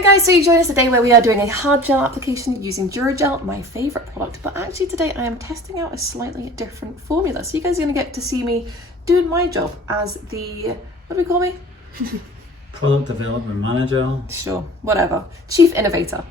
Hi guys, so you join us today where we are doing a hard gel application using Dura gel, my favourite product, but actually today I am testing out a slightly different formula. So you guys are going to get to see me doing my job as the, what do we call me? Product Development Manager. Sure, whatever. Chief Innovator.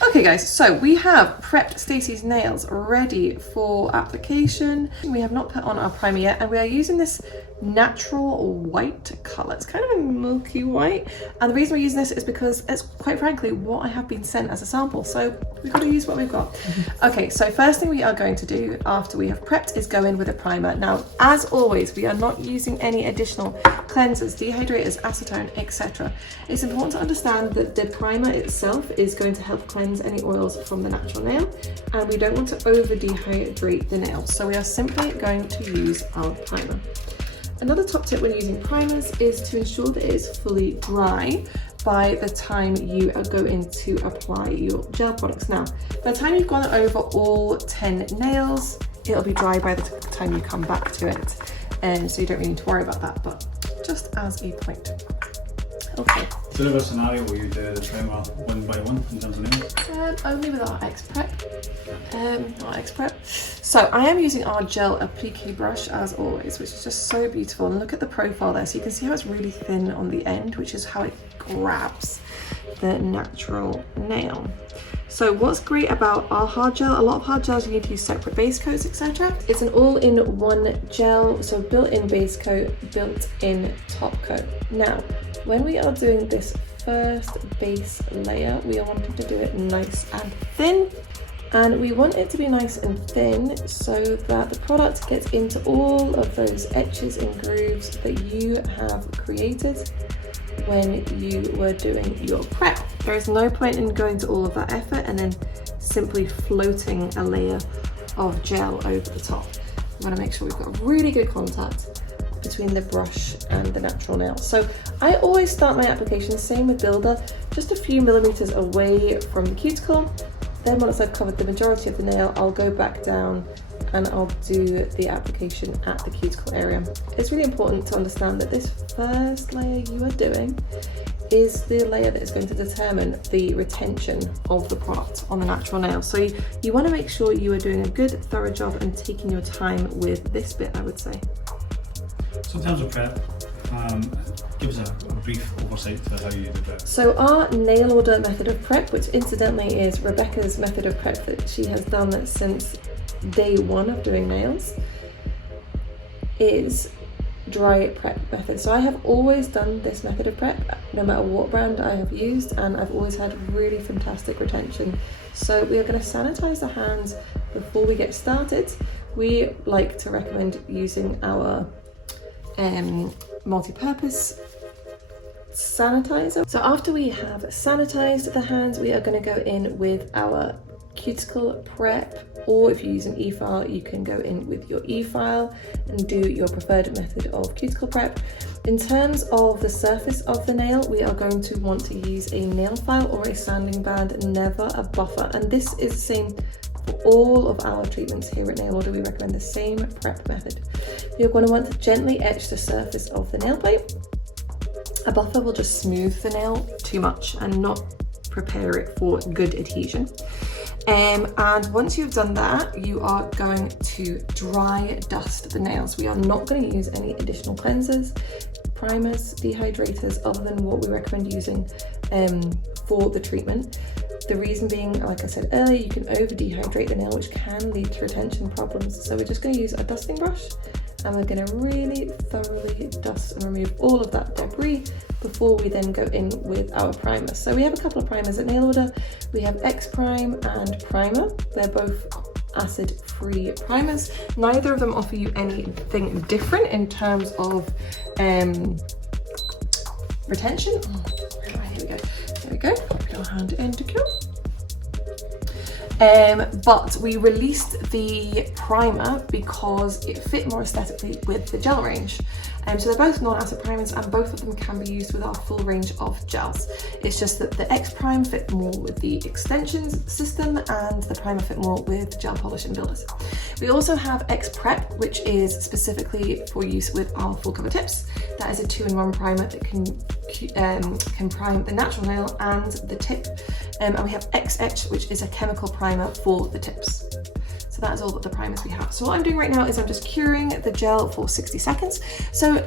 Okay guys, so we have prepped Stacey's nails ready for application. We have not put on our primer yet and we are using this natural white colour. It's kind of a milky white, and the reason we're using this is because it's quite frankly what I have been sent as a sample, so we've got to use what we've got. Okay, so first thing we are going to do after we have prepped is go in with a primer. Now as always, we are not using any additional cleansers, dehydrators, acetone, etc. It's important to understand that the primer itself is going to help cleanse any oils from the natural nail, and we don't want to over dehydrate the nail, so we are simply going to use our primer. Another top tip when using primers is to ensure that it is fully dry by the time you go in to apply your gel products. Now, by the time you've gone over all 10 nails, it'll be dry by the time you come back to it, and so you don't really need to worry about that, but just as a point. Okay. Do you have a scenario where you do the primer one by one in terms of nails? Only with our X-Prep. So I am using our gel applique brush as always, which is just so beautiful. And look at the profile there. So you can see how it's really thin on the end, which is how it grabs the natural nail. So what's great about our hard gel, a lot of hard gels you need to use separate base coats, etc. It's an all-in-one gel, so built-in base coat, built-in top coat. Now, when we are doing this first base layer, we are wanting to do it nice and thin. And we want it to be nice and thin so that the product gets into all of those etches and grooves that you have created when you were doing your prep. There is no point in going to all of that effort and then simply floating a layer of gel over the top. We want to make sure we've got really good contact between the brush and the natural nail. So I always start my application, same with Builder, just a few millimeters away from the cuticle. Then once I've covered the majority of the nail, I'll go back down and I'll do the application at the cuticle area. It's really important to understand that this first layer you are doing is the layer that is going to determine the retention of the product on the natural nail. So you want to make sure you are doing a good thorough job and taking your time with this bit, I would say. So in terms of prep, give us a brief oversight to how you do prep. So our nail order method of prep, which incidentally is Rebecca's method of prep that she has done since day one of doing nails, is dry prep method. So I have always done this method of prep no matter what brand I have used, and I've always had really fantastic retention. So we are going to sanitize the hands before we get started. We like to recommend using our multi-purpose sanitizer. So after we have sanitized the hands, we are going to go in with our cuticle prep, or if you use an e-file, you can go in with your e-file and do your preferred method of cuticle prep. In terms of the surface of the nail, we are going to want to use a nail file or a sanding band, never a buffer, and this is the same for all of our treatments here at Nail Order. We recommend the same prep method. You're going to want to gently etch the surface of the nail plate. A buffer will just smooth the nail too much and not prepare it for good adhesion. And once you've done that, you are going to dry dust the nails. We are not going to use any additional cleansers, primers, dehydrators, other than what we recommend using for the treatment. The reason being, like I said earlier, you can over dehydrate the nail, which can lead to retention problems. So we're just going to use a dusting brush and we're going to really thoroughly dust and remove all of that debris before we then go in with our primer. So we have a couple of primers at Nail Order. We have X Prime and Primer. They're both acid-free primers. Neither of them offer you anything different in terms of retention. Here we go. There we go. Put our hand in to cure. But we released the primer because it fit more aesthetically with the gel range. So they're both non-acid primers and both of them can be used with our full range of gels. It's just that the X Prime fit more with the extensions system and the primer fit more with gel polish and builders. We also have X Prep, which is specifically for use with our full cover tips. That is a 2-in-1 primer that can prime the natural nail and the tip. And we have X Etch, which is a chemical primer for the tips. So that is all the primers we have. So what I'm doing right now is I'm just curing the gel for 60 seconds. So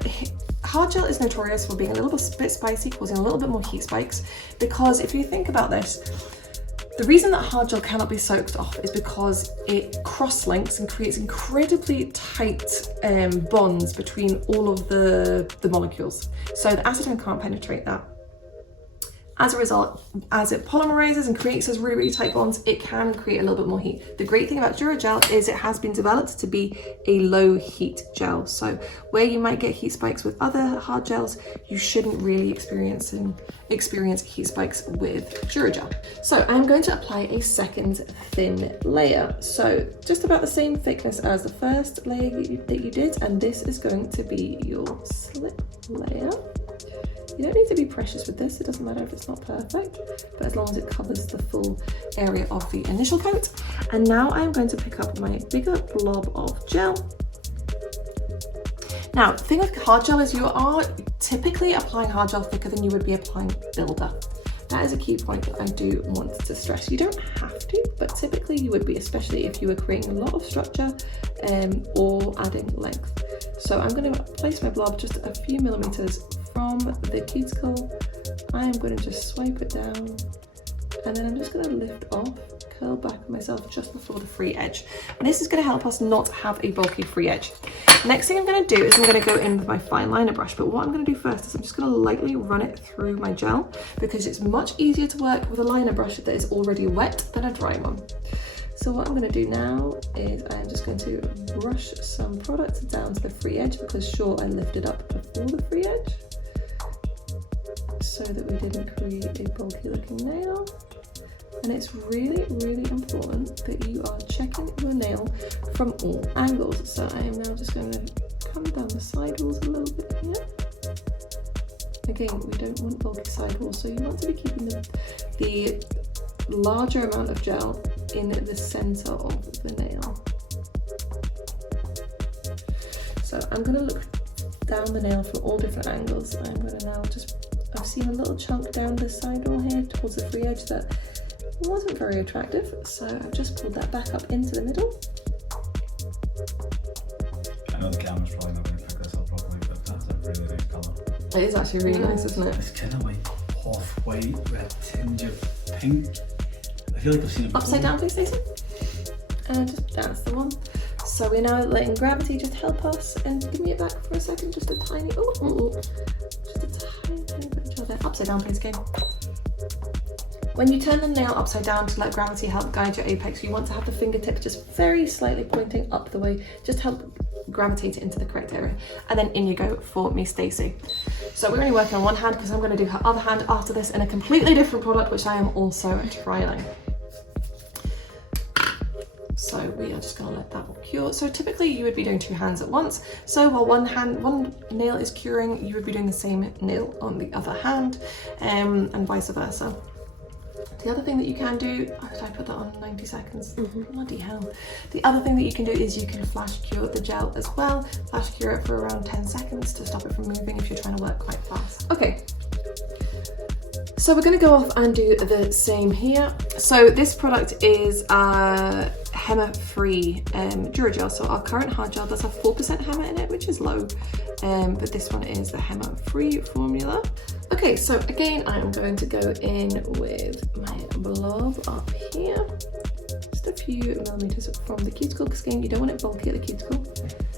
hard gel is notorious for being a little bit spicy, causing a little bit more heat spikes, because if you think about this, the reason that hard gel cannot be soaked off is because it cross-links and creates incredibly tight bonds between all of the molecules. So the acetone can't penetrate that. As a result, as it polymerizes and creates those really, really tight bonds, it can create a little bit more heat. The great thing about Dura gel is it has been developed to be a low heat gel. So where you might get heat spikes with other hard gels, you shouldn't really experience heat spikes with Dura gel. So I'm going to apply a second thin layer. So just about the same thickness as the first layer that you did, and this is going to be your slip layer. You don't need to be precious with this, it doesn't matter if it's not perfect, but as long as it covers the full area of the initial coat. And now I'm going to pick up my bigger blob of gel. Now, the thing with hard gel is you are typically applying hard gel thicker than you would be applying builder. That is a key point that I do want to stress. You don't have to, but typically you would be, especially if you were creating a lot of structure or adding length. So I'm going to place my blob just a few millimeters from the cuticle. I am going to just swipe it down, and then I'm just going to lift off, curl back on myself just before the free edge. And this is going to help us not have a bulky free edge. Next thing I'm going to do is I'm going to go in with my fine liner brush, but what I'm going to do first is I'm just going to lightly run it through my gel, because it's much easier to work with a liner brush that is already wet than a dry one. So what I'm going to do now is I'm just going to brush some product down to the free edge, because sure, I lifted up before the free edge so that we didn't create a bulky looking nail. And it's really, really important that you are checking your nail from all angles. So I am now just going to come down the sidewalls a little bit here. Again, we don't want bulky sidewalls, so you want to be keeping the larger amount of gel in the center of the nail. So I'm going to look down the nail from all different angles. I'm going to now I've seen a little chunk down the sidewall here towards the free edge that wasn't very attractive, so I've just pulled that back up into the middle. I know the camera's probably not going to pick this up properly, but that's a really nice colour. It is actually really nice, isn't it? It's kind of like off-white with a tinge of pink. I feel like I've seen it before. Upside down, please, Stacey. And just that's the one. So we're now letting gravity just help us, and give me it back for a second, just a tiny, just a tiny bit of gel there. Upside down, please, again. When you turn the nail upside down to let gravity help guide your apex, you want to have the fingertip just very slightly pointing up the way, just help gravitate it into the correct area. And then in you go for me, Stacey. So we're only working on one hand because I'm going to do her other hand after this in a completely different product, which I am also trialing. So we are just going to let that cure. So typically you would be doing two hands at once. So while one nail is curing, you would be doing the same nail on the other hand, and vice versa. The other thing that you can do, did I put that on 90 seconds? Bloody hell. The other thing that you can do is you can flash cure the gel as well. Flash cure it for around 10 seconds to stop it from moving if you're trying to work quite fast. Okay. So we're going to go off and do the same here. So this product is HEMA-free Dura gel. So our current hard gel does have 4% HEMA in it, which is low, but this one is the HEMA-free formula. Okay, so again, I'm going to go in with my blob up here, just a few millimeters from the cuticle, because again, you don't want it bulky at the cuticle.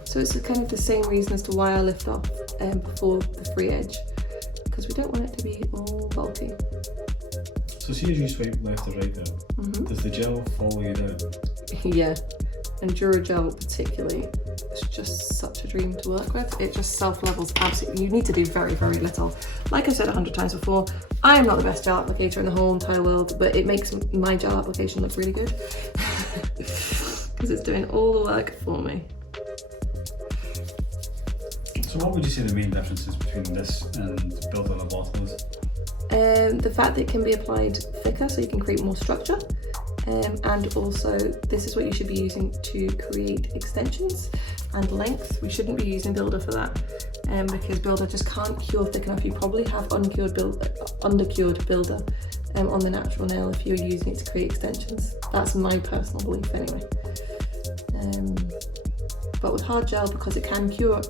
So it's kind of the same reason as to why I lift off before the free edge, because we don't want it to be all bulky. So see as you swipe left or right there, does the gel follow you down? Yeah, and Dura gel particularly is just such a dream to work with. It just self-levels absolutely. You need to do very, very little. Like I've said 100 times before, I am not the best gel applicator in the whole entire world, but it makes my gel application look really good because it's doing all the work for me. So what would you say the main differences between this and building a bottle is? The fact that it can be applied thicker so you can create more structure, and also this is what you should be using to create extensions and length. We shouldn't be using builder for that because builder just can't cure thick enough. You probably have undercured builder on the natural nail if you're using it to create extensions. That's my personal belief anyway. But with hard gel, because it can cure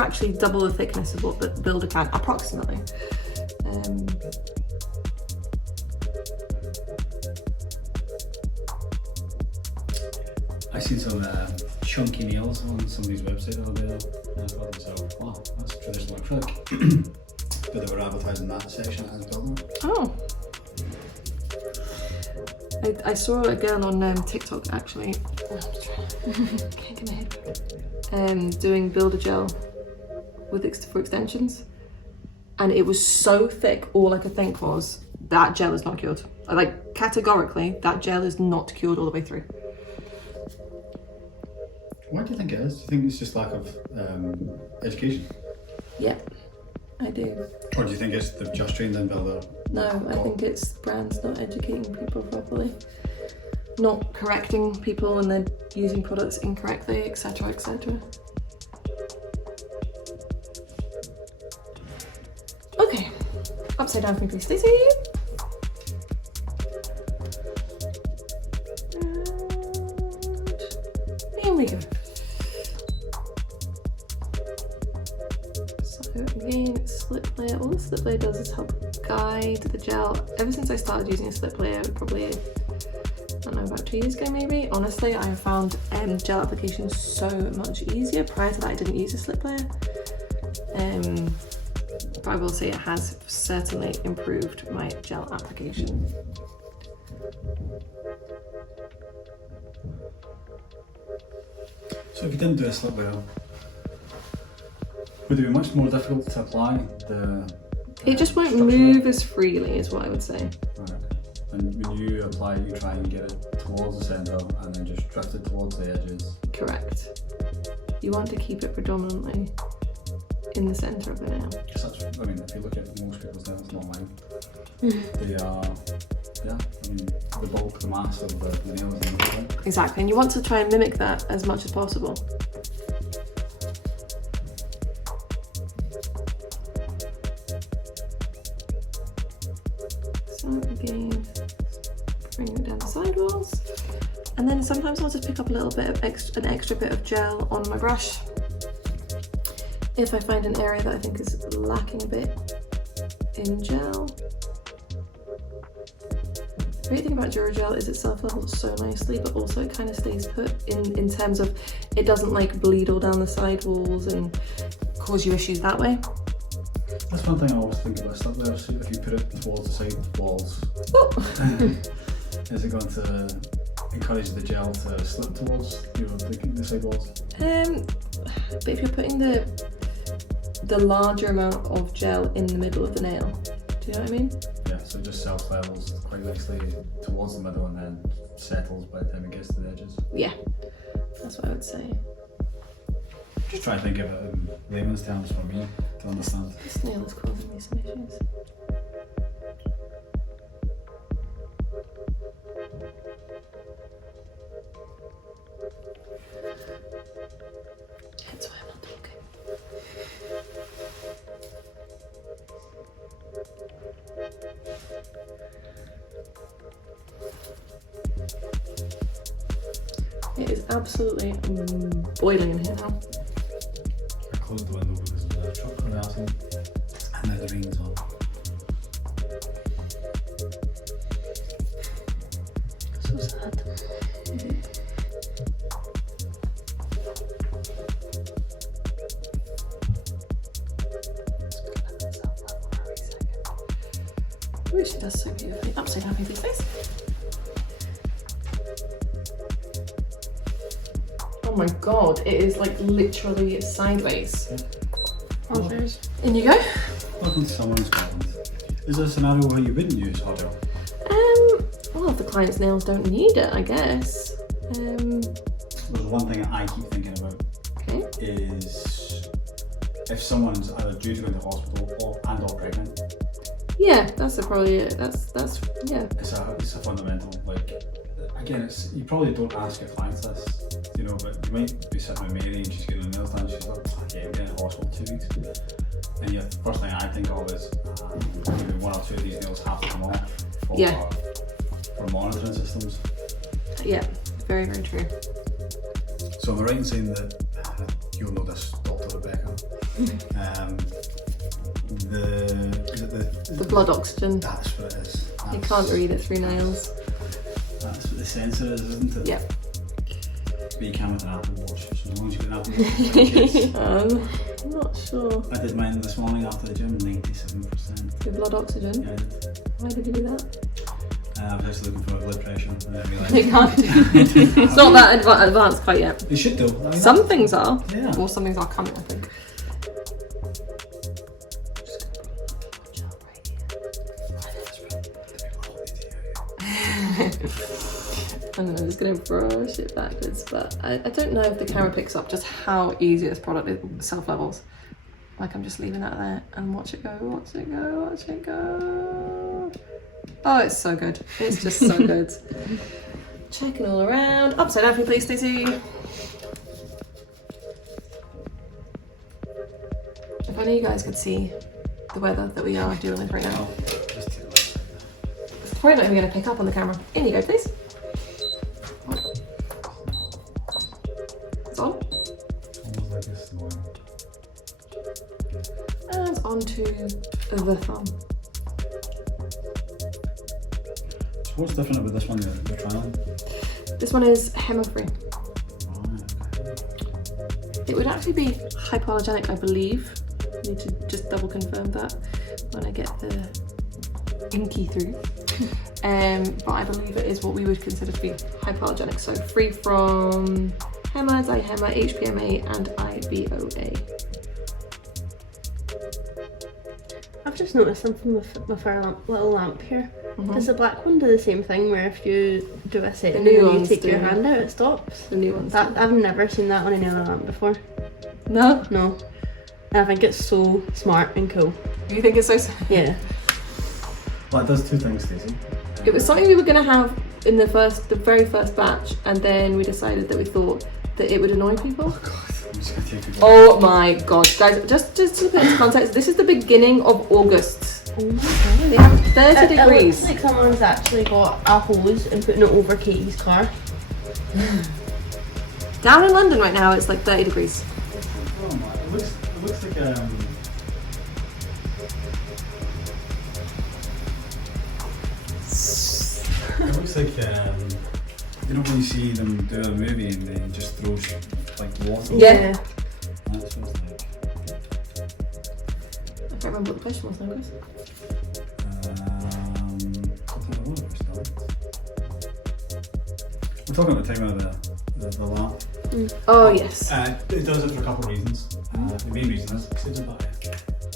actually double the thickness of what the builder can, approximately. I seen some chunky nails on somebody's website the other day, and I thought to myself, wow, that's traditional acrylic. But they were advertising that section as building. Oh. I saw a girl on TikTok actually. Can't get my head. Doing builder gel for extensions, and it was so thick. All I could think was that gel is not cured. Like categorically, that gel is not cured all the way through. Why do you think it is? Do you think it's just lack of education? Yeah, I do. Or do you think it's they've just trained in builder? No, I think it's brands not educating people properly, not correcting people when they're using products incorrectly, etc., etc. Okay, upside down for me, please, Stacey. And here we go. Again, slip layer. All the slip layer does is help guide the gel. Ever since I started using a slip layer, probably, I don't know, about 2 years ago maybe, honestly, I found gel application so much easier. Prior to that, I didn't use a slip layer. But I will say it has certainly improved my gel application. So if you didn't do a slip layer, would it be much more difficult to apply the it just won't move as freely, is what I would say. Right. And when you apply it, you try and get it towards the centre and then just drift it towards the edges. Correct. You want to keep it predominantly in the centre of the nail. I mean, if you look at most people's nails, not mine, they are, yeah, I mean, the bulk, the mass of the nails in the front. Exactly, and you want to try and mimic that as much as possible. So again, bring it down the sidewalls. And then sometimes I'll just pick up a little bit of an extra bit of gel on my brush if I find an area that I think is lacking a bit in gel. The great thing about Dura gel is it self-levels so nicely, but also it kind of stays put in terms of it doesn't like bleed all down the sidewalls and cause you issues that way. That's one thing I always think about slip layers. If you put it towards the side walls, is it going to encourage the gel to slip towards the side walls? But if you're putting the larger amount of gel in the middle of the nail, do you know what I mean? Yeah, so it just self-levels quite nicely towards the middle and then settles by the time it gets to the edges. Yeah, that's what I would say. Just try to think of it in layman's terms for me to understand. This nail is causing me some issues. That's why I'm not talking. It is absolutely boiling in here now. I closed the window because there's a truck coming out and now the rain's on. So sad. Which does so beautifully. Upside down, please, face. Oh my god, it is like literally sideways. Oh, there's. In you go. Welcome to Summer in Scotland. Is there a scenario where you wouldn't use hot gel? Well, if the client's nails don't need it, I guess. There's one thing I keep thinking about Okay. is if someone's either due to go into hospital or pregnant. Yeah, that's probably it. That's yeah. It's a fundamental, like, again, you probably don't ask your clients this, you know, but you might be sitting with Mary and she's getting her nails done and she's like, okay, I'm getting to hospital 2 weeks. And the first thing I think of is maybe 1 or 2 of these nails have to come off for monitoring systems. Yeah, very, very true. So am I right in saying that you'll know this, Dr. Rebecca? The blood oxygen. That's what it is. You can't read it through nails. That's what the sensor is, isn't it? Yeah. But you can with an Apple Watch, so as long as you get an Apple Watch. I'm not sure. I did mine this morning after the gym, 97%. Your blood oxygen? Yeah, I did. Why did you do that? I was just looking for my blood pressure and then realised. You can't. It's not that advanced quite yet. You should though. I mean, Some things are. Yeah. Or some things are coming, I think. I'm just going to brush it backwards, but I don't know if the camera picks up just how easy this product is, self levels. Like, I'm just leaving that there and watch it go, watch it go, watch it go. Oh, it's so good. It's just so good. Checking all around. Upside down for me, please, Stacey. If only you guys could see the weather that we are dealing with right now. It's probably not even going to pick up on the camera. In you go, please. It's on. And onto the thumb. So what's different about this one you're trying? This one is hemo-free. It would actually be hypoallergenic, I believe. I need to just double confirm that when I get the inky through. But I believe it is what we would consider to be hypoallergenic. So free from HEMA, dihema, HPMA and IBOA. I've just noticed something with our little lamp here. Does the black one do the same thing where if you do a setting new and you ones take your do. hand out, it stops? The new ones. I've never seen that on any other lamp before. No? No. And I think it's so smart and cool. You think it's so... Yeah. Well, it does two things, Stacey. It was something we were going to have in the very first batch, and then we decided that we thought that it would annoy people. Oh god, I'm just gonna take it. Oh my god, guys, just to put into context, this is the beginning of August. Oh my god. They have 30 It degrees. looks like someone's actually got a hose and putting it over Katie's car. Down in London right now, it's like 30 degrees. Oh my, it looks like it looks like you know when you see them do a movie and they just throw like water. Yeah. That's what it's like. I can't remember what the question was now, Chris. We're talking about the time of the lamp. Oh, yes. It does it for a couple of reasons. The main reason is because it's a battery.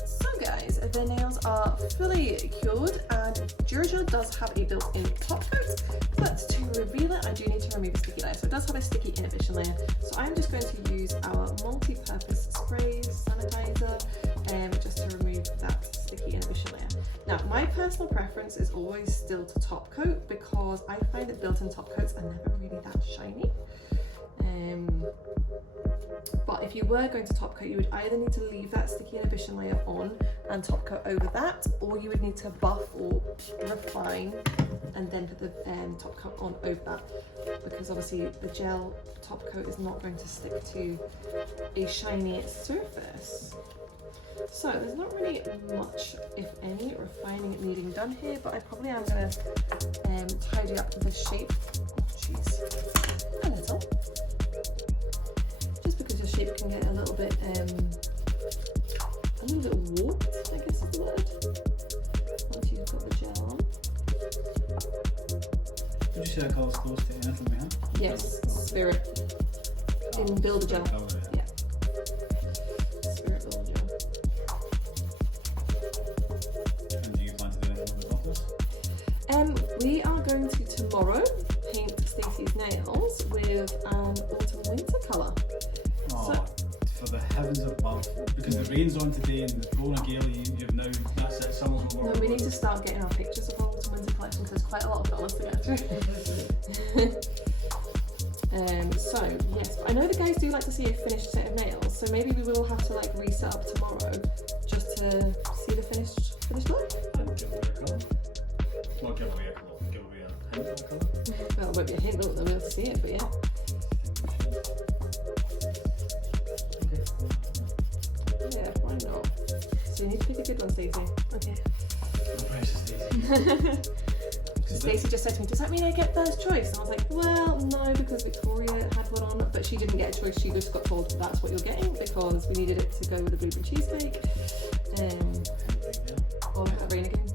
So guys, the nails are fully cured and Dura does have a built-in top coat, but to reveal it I do need to remove a sticky layer. So it does have a sticky inhibition layer. So I'm just going to use our multi-purpose spray sanitizer just to remove that sticky inhibition layer. Now my personal preference is always still to top coat because I find that built-in top coats are never really that shiny. But if you were going to top coat, you would either need to leave that sticky inhibition layer on and top coat over that, or you would need to buff or refine and then put the top coat on over that, because obviously the gel top coat is not going to stick to a shiny surface. So there's not really much, if any, refining needing done here, but I probably am going to tidy up the shape. Oh, jeez. A little. Just because your shape can get a little bit warped, I guess is the word, once you've got the gel on. Did you see that colour's close to anything we have? Yes, Spirit in Builder Gel. Builder, Yeah. Spirit Builder Gel. And do you plan to do anything with the buffers? We are going to tomorrow paint Stacey's nails with an autumn winter colour. Oh, for the heavens above. Because the rain's on today and the blowing a gale, you've now, that's it, summer's over. No, we need to start getting our pictures of our autumn winter collection because there's quite a lot of colours to get through. So yes, but I know the guys do like to see a finished set of nails, so maybe we will have to like reset up tomorrow just to see the finished look. And give away a colour. Well, give away a colour. Give away a hint of a colour. Well, it won't be a hint, they'll be able to see it, but yeah. Yeah, why not? So you need to pick a good one, Stacey. Okay. No pressure, Stacey. Stacey just said to me, does that mean I get first choice? And I was like, well, no, because Victoria had one on, but she didn't get a choice. She just got told that's what you're getting because we needed it to go with the blueberry cheesecake. Or that rain again.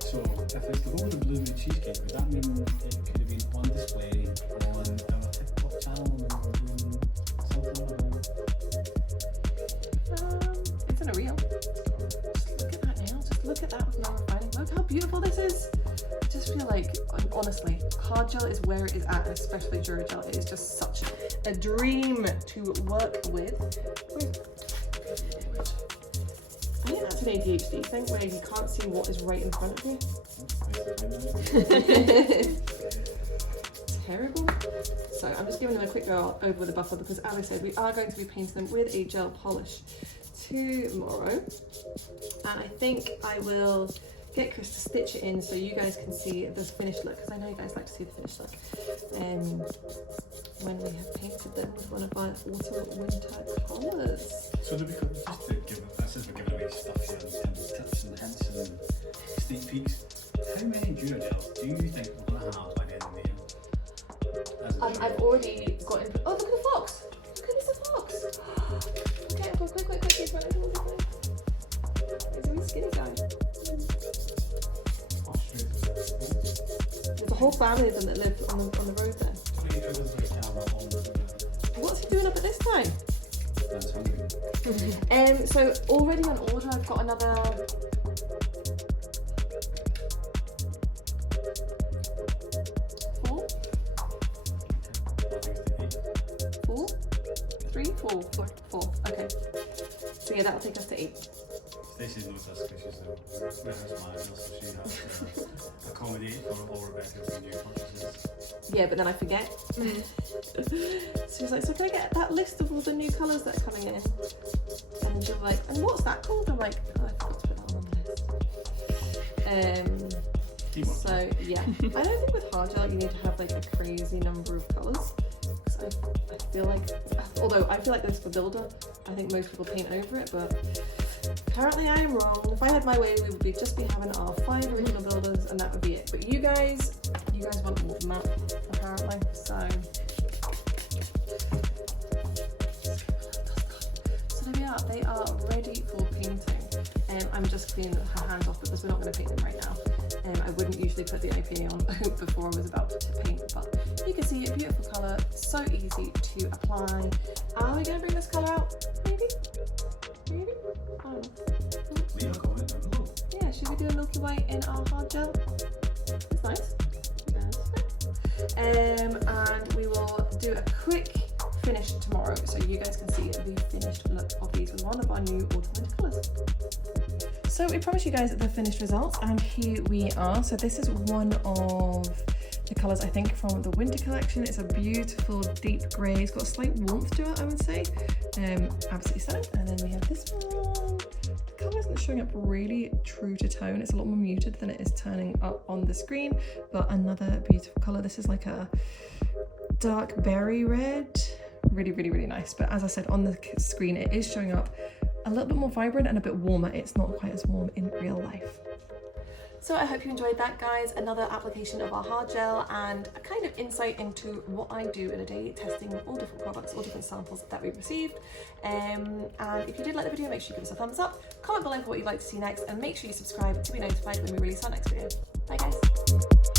So, if it's to go with the blueberry cheesecake, would that mean it could have been on display on our TikTok channel and we're doing something like that? It's in a reel. Just look at that now. Just look at that with no refining. Look how beautiful this is. I just feel like, honestly, hard gel is where it is at, especially Dura gel. It is just such a dream to work with. I think that's an ADHD thing where you can't see what is right in front of you. Terrible. So I'm just giving them a quick go over with the buffer because, as I said, we are going to be painting them with a gel polish tomorrow. And I think I will get Chris to stitch it in so you guys can see the finished look, because I know you guys like to see the finished look when we have painted them with one of our autumn winter colours. So, do we just to give, since we're giving away stuff here in terms of tips and hints and sneak peeks, how many Dura gels do you think we're going to have by the end of the year? I've already got in. Oh, look at the fox! Look at this fox! Okay, go quick, he's running towards the thing. He's a wee skinny guy. There's a whole family of them that live on the road there. What's he doing up at this time? That's hungry. So already on order, I've got another. Four. Okay. So yeah, that'll take us to 8. Stacey knows this because she's the business manager, so she has to accommodate for all Rebecca's new purchases. Yeah, but then I forget. So she's like, so can I get that list of all the new colours that are coming in? And then she's like, and what's that called? I'm like, oh, I forgot to put that on the list. So yeah, I don't think with hard gel you need to have like a crazy number of colours. I feel like, although I feel like this for Builder, I think most people paint over it, but apparently I am wrong. If I had my way, we would just be having our 5 original builders and that would be it. But you guys want more than that, apparently, so. So there we are, they are ready for painting. I'm just cleaning her hands off because we're not going to paint them right now. I wouldn't usually put the IPA on before I was about to paint, but you can see a beautiful colour, so easy to apply. Are we going to bring this colour out? Maybe? I don't know. Leave a comment down below. Yeah, should we do a milky white in our hard gel? It's nice. And we will do a quick finish tomorrow so you guys can see the finished look of these with one of our new autumn winter colours. So we promised you guys the finished results and here we are. So this is one of the colours I think from the winter collection. It's a beautiful deep grey. It's got a slight warmth to it, I would say. Absolutely stunning. And then we have this one. The colour isn't showing up really true to tone. It's a lot more muted than it is turning up on the screen, but another beautiful colour. This is like a dark berry red. Really, really, really nice. But as I said, on the screen, it is showing up a little bit more vibrant and a bit warmer. It's not quite as warm in real life. So I hope you enjoyed that, guys. Another application of our hard gel and a kind of insight into what I do in a day, testing all different products, all different samples that we've received. And if you did like the video, make sure you give us a thumbs up, comment below for what you'd like to see next, and make sure you subscribe to be notified when we release our next video. Bye guys.